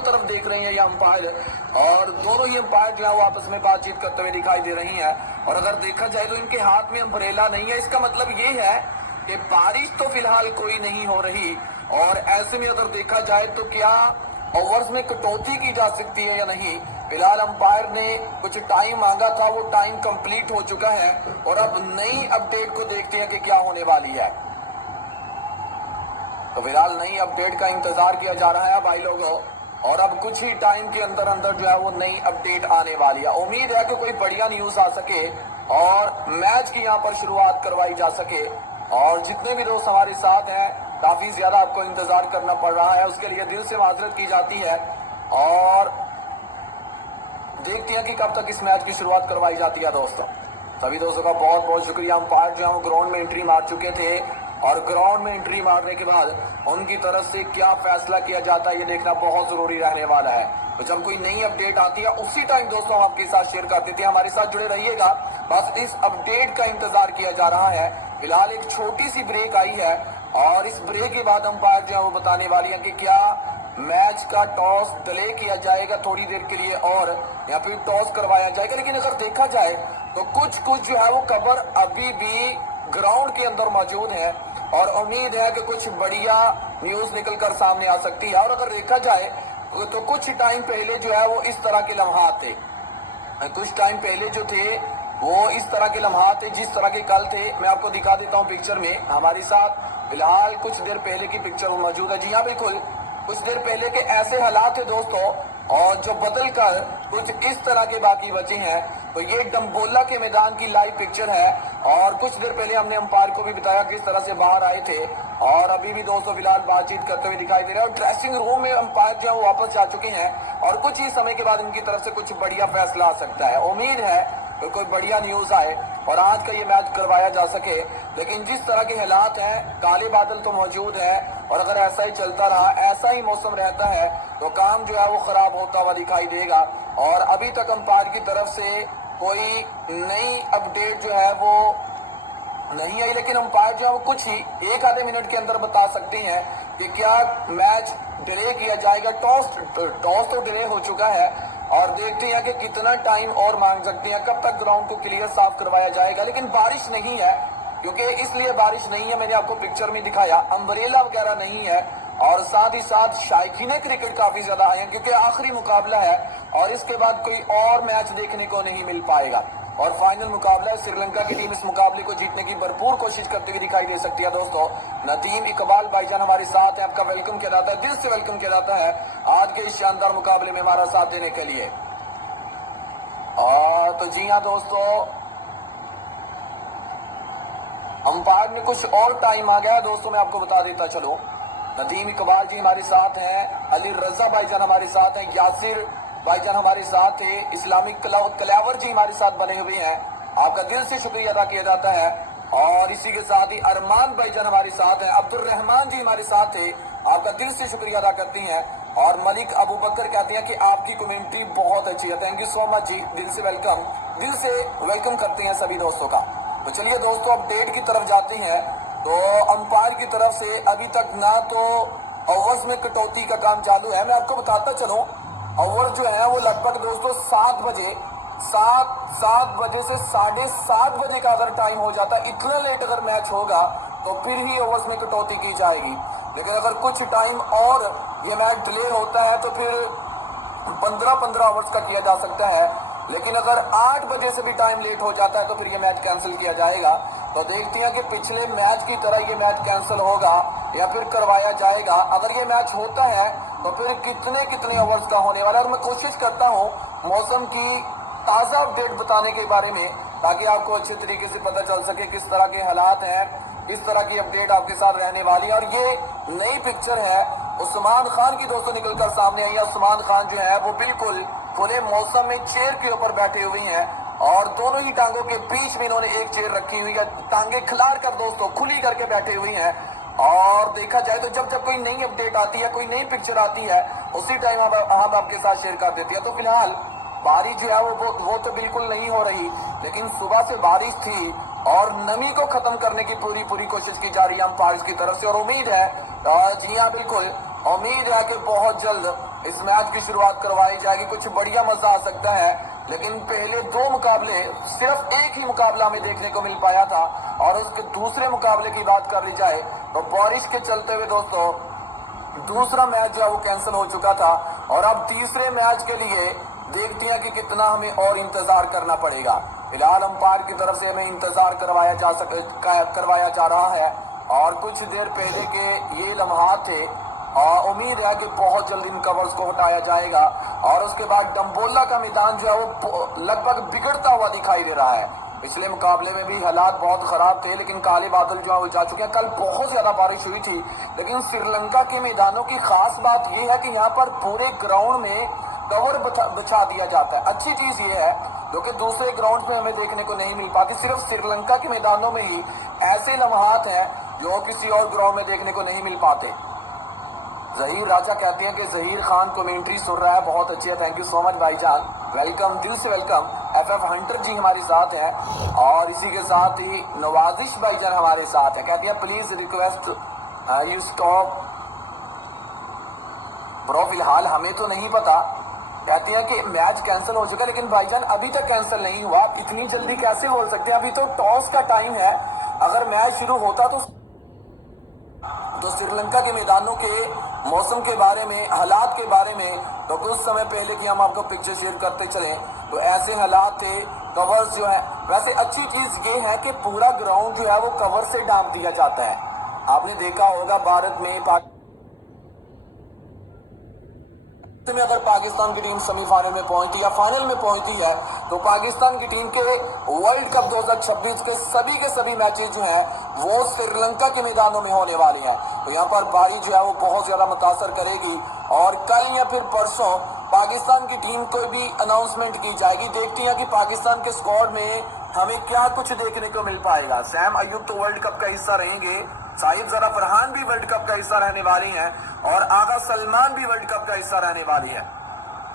तरफ देख रहे हैं ये अंपायर, और दोनों ही अंपायर जो है वो आपस में बातचीत करते हुए दिखाई दे रही हैं। और अगर देखा जाए तो इनके हाथ में अम्ब्रेला नहीं है। इसका मतलब ये है कि बारिश तो फिलहाल कोई नहीं हो रही, और ऐसे में अगर देखा जाए तो क्या ओवर्स में कटौती की जा सकती है या नहीं। फिलहाल अंपायर ने कुछ टाइम मांगा था, वो टाइम कंप्लीट हो चुका है, और अब नई अपडेट को देखते हैं कि क्या होने वाली है। तो फिलहाल नई अपडेट का इंतजार किया जा रहा है भाई लोगों, और अब कुछ ही टाइम के अंदर अंदर जो है वो नई अपडेट आने वाली है। उम्मीद है कि कोई बढ़िया न्यूज आ सके और मैच की यहाँ पर शुरुआत करवाई जा सके। और जितने भी दोस्त हमारे साथ हैं, काफी ज्यादा आपको इंतजार करना पड़ रहा है, उसके लिए दिल से माजरत की जाती है। और देखते हैं कि कब तक इस मैच की शुरुआत करवाई जाती है। दोस्तों सभी दोस्तों का बहुत बहुत शुक्रिया। अंपायर जो है वो ग्राउंड में एंट्री मार चुके थे, और ग्राउंड में एंट्री मारने के बाद उनकी तरफ से क्या फैसला किया जाता है ये देखना बहुत जरूरी रहने वाला है। तो जब कोई नई अपडेट आती है उसी टाइम दोस्तों हम आपके साथ शेयर करते थे। हमारे साथ जुड़े रहिएगा, बस इस अपडेट का इंतजार किया जा रहा है। फिलहाल एक छोटी सी ब्रेक आई है, और इस ब्रेक के बाद अंपायर जो है वो बताने वाली है कि क्या मैच का टॉस डिले किया जाएगा थोड़ी देर के लिए, और या फिर टॉस करवाया जाएगा। लेकिन अगर देखा जाए तो कुछ जो है वो खबर अभी भी ग्राउंड के अंदर मौजूद है, और उम्मीद है कि कुछ बढ़िया न्यूज निकलकर सामने आ सकती है। और अगर देखा जाए तो कुछ टाइम पहले जो है वो इस तरह के लम्हात थे, कुछ टाइम पहले जो थे वो इस तरह के लम्हात थे जिस तरह के कल थे। मैं आपको दिखा देता हूँ पिक्चर में हमारे साथ। फिलहाल कुछ देर पहले की पिक्चर मौजूद है। जी हाँ बिल्कुल, कुछ देर पहले के ऐसे हालात थे दोस्तों, और जो बदल कर कुछ इस तरह के बाकी बचे हैं। तो ये डम्बोला के मैदान की लाइव पिक्चर है, और कुछ देर पहले हमने अंपायर को भी बताया किस तरह से बाहर आए थे, और अभी भी दोस्तों फिलहाल बातचीत करते हुए दिखाई दे रहे हैं। और ड्रेसिंग रूम में अंपायर जो है वो वापस जा चुके हैं, और कुछ ही समय के बाद इनकी तरफ से कुछ बढ़िया फैसला आ सकता है। उम्मीद है तो कोई बढ़िया न्यूज आए और आज का ये मैच करवाया जा सके। लेकिन जिस तरह के हालात हैं, काले बादल तो मौजूद है, और अगर ऐसा ही चलता रहा, ऐसा ही मौसम रहता है, तो काम जो है वो खराब होता हुआ दिखाई देगा। और अभी तक अंपायर की तरफ से कोई नई अपडेट जो है वो नहीं आई, लेकिन अंपायर जो है वो कुछ ही एक आधे मिनट के अंदर बता सकते हैं कि क्या मैच डिले किया जाएगा। टॉस तो डिले हो चुका है, और देखते हैं कि कितना टाइम और मांग सकते हैं, कब तक ग्राउंड को क्लियर साफ करवाया जाएगा। लेकिन बारिश नहीं है, क्योंकि इसलिए बारिश नहीं है, मैंने आपको पिक्चर में दिखाया, अम्ब्रेला वगैरह नहीं है, और साथ ही साथ शायकीन क्रिकेट काफी ज्यादा आए हैं, क्योंकि आखिरी मुकाबला है और इसके बाद कोई और मैच देखने को नहीं मिल पाएगा। और फाइनल मुकाबला है, श्रीलंका की टीम इस मुकाबले को जीतने की भरपूर कोशिश करते हुए दिखाई दे सकती है। दोस्तों नदीम इकबाल भाईजान हमारे साथ है, आपका वेलकम किया जाता है, दिल से वेलकम किया जाता है आज के इस शानदार मुकाबले में हमारा साथ देने के लिए। और तो जी हाँ दोस्तों, अंपायर में कुछ और टाइम आ गया है दोस्तों, मैं आपको बता देता चलो। नदीम इकबाल जी हमारे साथ हैं, अली रजा भाईजान हमारे साथ हैं, यासिर भाईजान हमारे साथ है, इस्लामिक कलावर जी हमारे साथ बने हुए हैं, आपका दिल से शुक्रिया अदा किया जाता है। और इसी के साथ ही अरमान भाईजान हमारे साथ हैं, अब्दुल रहमान जी हमारे साथ है, आपका दिल से शुक्रिया अदा करती हैं। और मलिक अबू बकर कहते हैं कि आपकी कमेंट्री बहुत अच्छी है, थैंक यू सो मच जी, दिल से वेलकम करते हैं सभी दोस्तों का। तो चलिए दोस्तों अपडेट की तरफ जाते हैं। तो अंपायर की तरफ से अभी तक ना तो ओवर्स में कटौती का काम चालू है, मैं आपको बताता चलूं, ओवर जो है वो लगभग दोस्तों 7 बजे से 7:30 बजे का अगर टाइम हो जाता, इतना लेट अगर मैच होगा तो फिर ही ओवर्स में कटौती की जाएगी। लेकिन अगर कुछ टाइम और ये मैच डिले होता है तो फिर 15 ओवर्स का किया जा सकता है। लेकिन अगर 8 बजे से भी टाइम लेट हो जाता है तो फिर ये मैच कैंसिल किया जाएगा। तो देखते हैं कि पिछले मैच की तरह ये मैच कैंसिल होगा या फिर करवाया जाएगा। अगर ये मैच होता है तो फिर कितने ओवर्स का होने वाला है। और मैं कोशिश करता हूँ मौसम की ताज़ा अपडेट बताने के बारे में, ताकि आपको अच्छे तरीके से पता चल सके किस तरह के हालात हैं, किस तरह की अपडेट आपके साथ रहने वाली है। और ये नई पिक्चर है उस्मान खान की दोस्तों निकलकर सामने आई है। उस्मान खान जो है वो बिल्कुल खुले मौसम में चेयर के ऊपर बैठे हुए हैं, और दोनों ही टांगों के बीच में इन्होंने एक चेयर रखी हुई है, टांगे खिलार कर दोस्तों खुली करके बैठे हुए हैं। और देखा जाए तो जब कोई नई अपडेट आती है, कोई नई पिक्चर आती है, उसी टाइम हम आपके साथ शेयर कर देते हैं। तो फिलहाल बारिश जो है वो तो बिल्कुल नहीं हो रही, लेकिन सुबह से बारिश थी और नमी को खत्म करने की पूरी कोशिश की जा रही है अंपायर्स की तरफ से। और उम्मीद है, जी हाँ बिल्कुल, उम्मीद है कि बहुत जल्द इस मैच की शुरुआत करवाई जाएगी। कुछ बढ़िया मजा आ सकता है, लेकिन पहले दो मुकाबले सिर्फ एक ही मुकाबला हमें देखने को मिल पाया था, और उसके दूसरे मुकाबले की बात कर ली जाए तो बारिश के चलते हुए दोस्तों दूसरा मैच जो है वो कैंसिल हो चुका था, और अब तीसरे मैच के लिए देखते हैं कि कितना हमें और इंतजार करना पड़ेगा। फिलहाल अंपायर की तरफ से हमें इंतजार करवाया जा रहा है, और कुछ देर पहले के ये लम्हात थे, और उम्मीद है कि बहुत जल्द इन कवर्स को हटाया जाएगा। और उसके बाद डम्बोला का मैदान जो है वो लगभग बिगड़ता हुआ दिखाई दे रहा है। पिछले मुकाबले में भी हालात बहुत खराब थे, लेकिन काले बादल जो है वो जा चुके हैं। कल बहुत ज्यादा बारिश हुई थी, लेकिन श्रीलंका के मैदानों की खास बात यह है कि यहाँ पर पूरे ग्राउंड में कवर बिछा दिया जाता है। अच्छी चीज ये है जो कि दूसरे ग्राउंड में हमें देखने को नहीं मिल पाती। सिर्फ श्रीलंका के मैदानों में ही ऐसे लम्हात हैं जो किसी और ग्राउंड में देखने को नहीं मिल पाते। जहीर राजा कहते हैं कि जहीर खान कमेंट्री सुन रहा है, बहुत अच्छी है, थैंक यू सो मच भाईजान, वेलकम, दिल से वेलकम। FF हंटर जी हमारे साथ हैं, और इसी के साथ ही नवाजिश भाईजान हमारे साथ हैं। कहती है please request you stop bro. फिलहाल हमें तो नहीं पता, कहती है कि मैच कैंसिल हो चुका है, लेकिन भाईजान अभी तक कैंसिल नहीं हुआ। आप इतनी जल्दी कैसे बोल सकते हैं? अभी तो टॉस का टाइम है। अगर मैच शुरू होता तो श्रीलंका के मैदानों के मौसम के बारे में, हालात के बारे में तो कुछ समय पहले की हम आपको पिक्चर शेयर करते चले तो ऐसे हालात थे। कवर्स जो है, वैसे अच्छी चीज ये है कि पूरा ग्राउंड जो है वो कवर से ढांप दिया जाता है। आपने देखा होगा भारत में अगर पाकिस्तान की टीम सेमीफाइनल में पहुंचती या फाइनल में पहुंचती है तो पाकिस्तान की टीम के वर्ल्ड कप 2026 के सभी मैचेस जो हैं वो श्रीलंका के मैदानों में होने वाले हैं। तो यहाँ पर बारिश जो है वो बहुत ज्यादा मुतासर करेगी, और कल या फिर परसों पाकिस्तान की टीम को भी अनाउंसमेंट की जाएगी। देखते हैं कि पाकिस्तान के स्क्वाड में हमें क्या कुछ देखने को मिल पाएगा। सैम अयूब तो वर्ल्ड कप का हिस्सा रहेंगे, साहिब जरा फरहान भी वर्ल्ड कप का हिस्सा रहने वाली हैं, और आगा सलमान भी वर्ल्ड कप का हिस्सा रहने वाली है।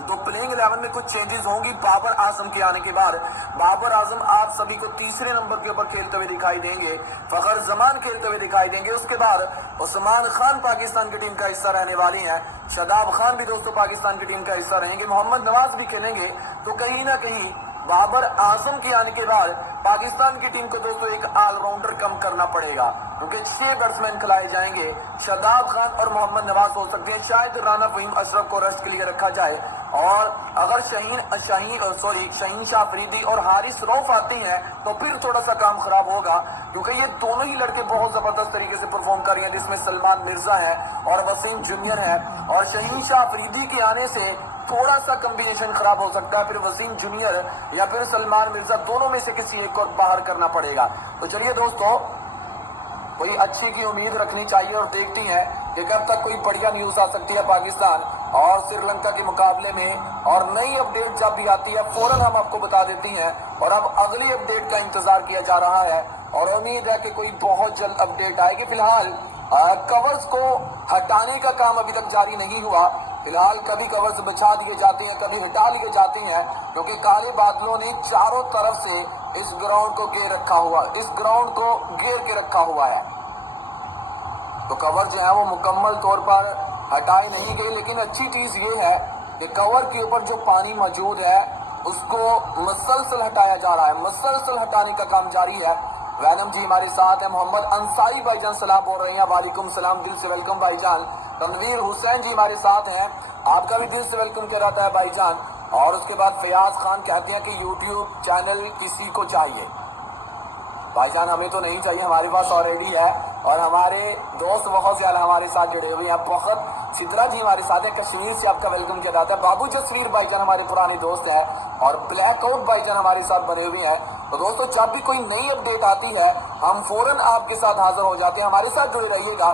तो प्लेइंग 11 में कुछ चेंजेस होंगी बाबर आजम के आने के बाद। बाबर आजम आप सभी को तीसरे नंबर के ऊपर खेलते हुए दिखाई देंगे, फखर जमान खेलते हुए दिखाई देंगे। उसके बाद उस्मान खान पाकिस्तान की टीम का हिस्सा रहने वाली हैं, शादाब खान भी दोस्तों पाकिस्तान की टीम का हिस्सा रहेंगे, मोहम्मद नवाज भी खेलेंगे। तो कहीं ना कहीं बाबर आजम के आने के बाद पाकिस्तान की टीम को दोस्तों एक ऑलराउंडर कम करना पड़ेगा, क्योंकि 6 बैट्समैन खिलाए जाएंगे। शादाब खान और मोहम्मद नवाज हो सकते हैं, शायद राना फहीम अशरफ को रेस्ट के लिए रखा जाए, और अगर शहीन शाह अफरीदी और हारिस रऊफ आते हैं तो फिर थोड़ा सा काम खराब होगा, क्योंकि ये दोनों ही लड़के बहुत जबरदस्त तरीके से परफॉर्म कर रहे हैं, जिसमें सलमान मिर्जा है और वसीम जूनियर है। और शहीन शाह अफरीदी के आने से थोड़ा सा कॉम्बिनेशन खराब हो सकता है, फिर वसीम जूनियर या फिर सलमान मिर्जा दोनों में से किसी एक को बाहर करना पड़ेगा। तो चलिए दोस्तों, कोई अच्छी की उम्मीद रखनी चाहिए, और देखती हैं कि कब तक कोई बढ़िया न्यूज आ सकती है पाकिस्तान और श्रीलंका के मुकाबले में। और नई अपडेट जब भी आती है फौरन हम आपको बता देती हैं, और अब अगली अपडेट का इंतजार किया जा रहा है, और उम्मीद है कि कोई बहुत जल्द अपडेट आएगी। फिलहाल कवर्स को हटाने का काम अभी तक जारी नहीं हुआ। फिलहाल कभी कवर्स बिछा दिए जाते हैं, कभी हटा लिए जाते हैं, क्योंकि काले बादलों ने चारों तरफ से इस ग्राउंड को घेर के रखा हुआ है। तो कवर जो है वो मुकम्मल तौर पर हटाई नहीं गई, लेकिन अच्छी चीज ये है कि कवर के ऊपर जो पानी मौजूद है उसको मुसलसल हटाया जा रहा है, मुसलसल हटाने का काम जारी है। वैनम जी हमारे साथ है, मोहम्मद अंसारी भाईजान सलाम बोल रहे हैं, वालेकुम सलाम, दिल से वेलकम भाईजान। तनवीर हुसैन जी हमारे साथ हैं, आपका भी दिल से वेलकम किया जाता है भाईजान। और उसके बाद फयाज खान कहते हैं कि यूट्यूब चैनल किसी को चाहिए। भाईजान हमें तो नहीं चाहिए, हमारे पास ऑलरेडी है, और हमारे दोस्त बहुत ज्यादा हमारे साथ जुड़े हुए हैं। बहुत सिद्रा जी हमारे साथ है, कश्मीर से आपका वेलकम किया जाता है। बाबू जसवीर भाईजान हमारे पुराने दोस्त हैं, और ब्लैक आउट भाईजान हमारे साथ बने हुए हैं। तो दोस्तों जब भी कोई नई अपडेट आती है हम फौरन आपके साथ हाजिर हो जाते हैं, हमारे साथ जुड़े रहिएगा।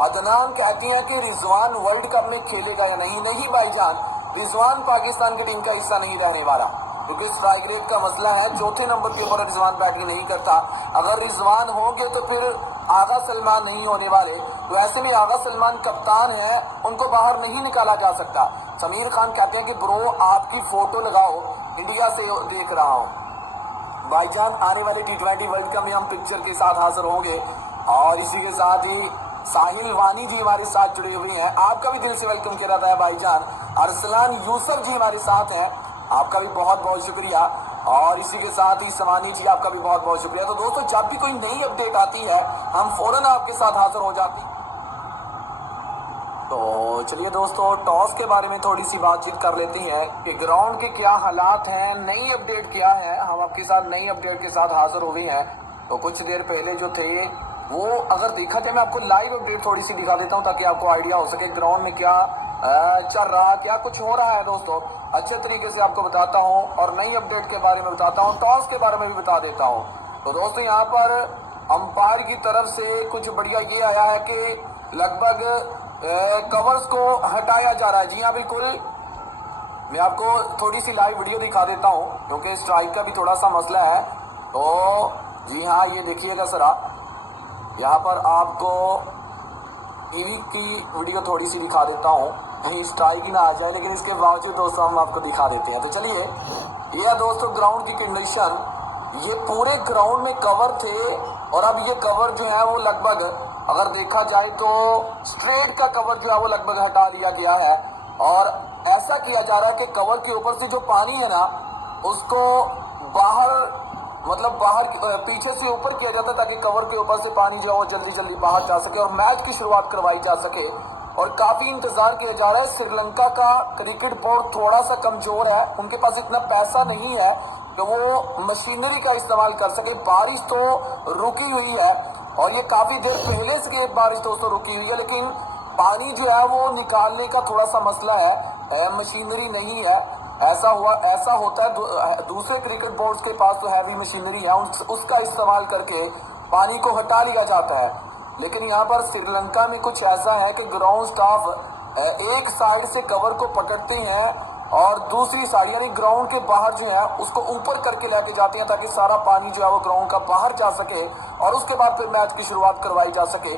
अदनान कहती हैं कि रिजवान वर्ल्ड कप में खेलेगा या नहीं। नहीं भाईजान, रिजवान पाकिस्तान की टीम का हिस्सा नहीं रहने वाला, क्योंकि स्ट्राइक रेट का मसला है। चौथे नंबर के ऊपर रिजवान बैटिंग नहीं करता। अगर रिजवान होंगे तो फिर आगा सलमान नहीं होने वाले, तो ऐसे में आगा सलमान कप्तान है, उनको बाहर नहीं निकाला जा सकता। समीर खान कहते हैं कि ब्रो आपकी फोटो लगाओ, इंडिया से देख रहा हूँ। भाईजान आने वाले T20 वर्ल्ड कप में हम पिक्चर के साथ हाजिर होंगे, और इसी के साथ ही साहिल वानी जी हमारे साथ जुड़े हुए हैं, आपका भी दिल से वेलकम किया जाता है भाईजान। अरसलान यूसुफ जी हमारे साथ हैं, आपका भी बहुत बहुत शुक्रिया। और इसी के साथ ही समानी जी आपका भी बहुत बहुत शुक्रिया। तो दोस्तों जब भी कोई नई अपडेट आती है हम फौरन आपके साथ हाजिर हो जाते हैं। तो चलिए दोस्तों टॉस के बारे में थोड़ी सी बातचीत कर लेते हैं कि ग्राउंड के क्या हालात हैं, नई अपडेट क्या है। हम आपके साथ नई अपडेट के साथ हाजिर हो गए हैं। तो कुछ देर पहले जो थे वो अगर देखा जाए, मैं आपको लाइव अपडेट थोड़ी सी दिखा देता हूं ताकि आपको आइडिया हो सके ग्राउंड में क्या चल रहा, क्या कुछ हो रहा है। दोस्तों अच्छे तरीके से आपको बताता हूं और नई अपडेट के बारे में बताता हूं, टॉस के बारे में भी बता देता हूं। तो दोस्तों यहाँ पर अंपायर की तरफ से कुछ बढ़िया ये आया है कि लगभग कवर्स को हटाया जा रहा है। जी हाँ बिल्कुल, मैं आपको थोड़ी सी लाइव वीडियो दिखा देता हूं क्योंकि स्ट्राइक का भी थोड़ा सा मसला है। तो जी हाँ ये देखिएगा सर, यहाँ पर आपको टीवी की वीडियो थोड़ी सी दिखा देता हूँ, कहीं स्ट्राइक ही ना आ जाए, लेकिन इसके बावजूद दोस्तों हम आपको दिखा देते हैं। तो चलिए ये है दोस्तों ग्राउंड की कंडीशन। ये पूरे ग्राउंड में कवर थे और अब ये कवर जो है वो लगभग अगर देखा जाए तो स्ट्रेट का कवर जो है वो लगभग हटा दिया गया है। और ऐसा किया जा रहा है कि कवर के ऊपर से जो पानी है ना उसको बाहर मतलब बाहर पीछे से ऊपर किया जाता है ताकि कवर के ऊपर से पानी जो है वो जल्दी जल्दी बाहर जा सके और मैच की शुरुआत करवाई जा सके। और काफी इंतजार किया जा रहा है। श्रीलंका का क्रिकेट बोर्ड थोड़ा सा कमजोर है, उनके पास इतना पैसा नहीं है कि वो मशीनरी का इस्तेमाल कर सके। बारिश तो रुकी हुई है और ये काफी देर पहले से बारिश दोस्तों रुकी हुई है, लेकिन पानी जो है वो निकालने का थोड़ा सा मसला है, मशीनरी नहीं है। ऐसा होता है दूसरे क्रिकेट बोर्ड्स के पास तो हैवी मशीनरी है, उसका इस्तेमाल करके पानी को हटा लिया जाता है। लेकिन यहाँ पर श्रीलंका में कुछ ऐसा है कि ग्राउंड स्टाफ एक साइड से कवर को पकड़ते हैं और दूसरी साइड यानी ग्राउंड के बाहर जो है उसको ऊपर करके लेके जाते हैं ताकि सारा पानी जो है वो ग्राउंड का बाहर जा सके और उसके बाद फिर मैच की शुरुआत करवाई जा सके।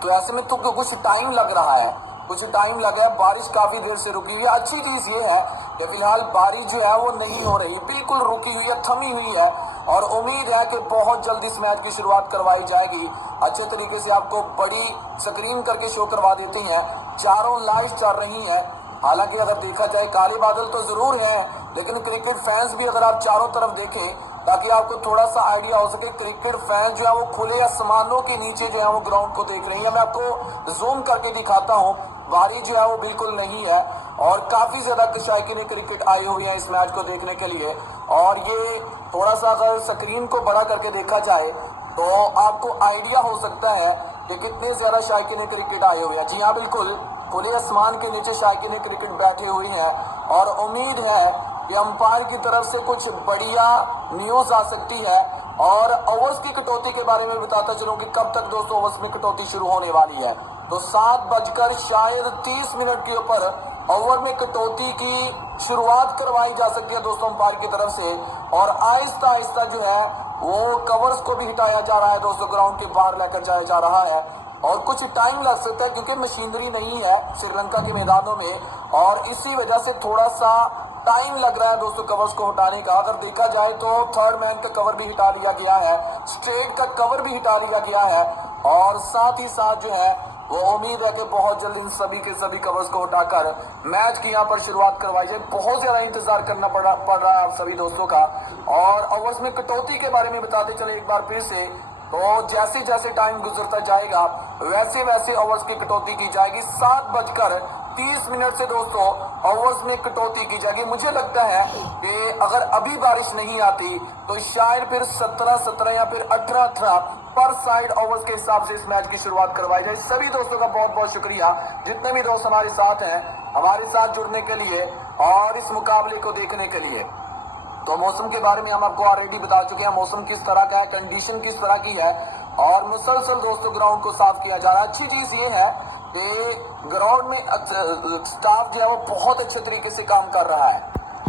तो ऐसे में तो कुछ टाइम लग रहा है, कुछ टाइम लगा है। बारिश काफी देर से रुकी हुई है। अच्छी चीज ये है कि फिलहाल बारिश जो है वो नहीं हो रही, बिल्कुल रुकी हुई है, थमी हुई है और उम्मीद है कि बहुत जल्द इस मैच की शुरुआत करवाई जाएगी। अच्छे तरीके से आपको बड़ी स्क्रीन करके शो करवा देते हैं, चारों लाइव चल रही हैं। हालांकि अगर देखा जाए काले बादल तो जरूर है, लेकिन क्रिकेट फैंस भी अगर आप चारों तरफ देखें ताकि आपको थोड़ा सा आइडिया हो सके, क्रिकेट फैन जो है वो खुले आसमानों के नीचे जो है वो ग्राउंड को देख रही है। मैं आपको जूम करके दिखाता हूँ, बारिश जो है वो बिल्कुल नहीं है और काफी ज्यादा शायकीन क्रिकेट आए हुए हैं इस मैच को देखने के लिए। और ये थोड़ा सा अगर स्क्रीन को बड़ा करके देखा जाए तो आपको आइडिया हो सकता है कि कितने ज्यादा शायकीन क्रिकेट आए हुए हैं। जी हाँ बिल्कुल, खुले आसमान के नीचे शायकीन क्रिकेट बैठे हुए हैं और उम्मीद है कि अंपायर की तरफ से कुछ बढ़िया न्यूज आ सकती है। और ओवर्स की कटौती के बारे में बताता चलूं कि कब तक दोस्तों ओवर्स में कटौती शुरू होने वाली है। तो 7:30 के ऊपर ओवर में कटौती की शुरुआत करवाई जा सकती है दोस्तों अंपायर की तरफ से। और आहिस्ता आहिस्ता जो है वो कवर्स को भी हटाया जा रहा है दोस्तों, ग्राउंड के बाहर लेकर जाया जा रहा है और कुछ टाइम लग सकता है क्योंकि मशीनरी नहीं है श्रीलंका के मैदानों में और इसी वजह से थोड़ा सा टाइम लग रहा है दोस्तों कवर्स को हटाने का। अगर देखा जाए तो थर्ड मैन का कवर भी हटा लिया गया है, स्ट्रेट का कवर भी हटा लिया गया है और साथ ही साथ जो है वो उम्मीद है कि बहुत जल्द इन सभी के सभी कवर्स को हटाकर मैच की यहाँ पर शुरुआत करवाई जाए। बहुत ज्यादा इंतजार करना पड़ रहा है आप सभी दोस्तों का। और ओवर्स में कटौती के बारे में बताते चले एक बार फिर से, तो जैसे जैसे टाइम गुजरता जाएगा वैसे वैसे ओवर्स की कटौती की जाएगी। 7:30 से दोस्तों ओवर्स में कटौती की जाएगी। मुझे लगता है कि अगर अभी बारिश नहीं आती तो शायद फिर 17-17 या फिर 18-18 पर साइड ओवर्स के हिसाब से इस मैच की शुरुआत करवाई जाए। सभी दोस्तों का बहुत बहुत शुक्रिया, जितने भी दोस्त हमारे साथ हैं, हमारे साथ जुड़ने के लिए और इस मुकाबले को देखने के लिए। तो मौसम के बारे में हम आपको ऑलरेडी बता चुके हैं, मौसम किस तरह का है, कंडीशन किस तरह की है और मुसलसल दोस्तों ग्राउंड को साफ किया जा रहा है। अच्छी चीज ये है कि ग्राउंड में स्टाफ जो है वो बहुत अच्छे तरीके से काम कर रहा है।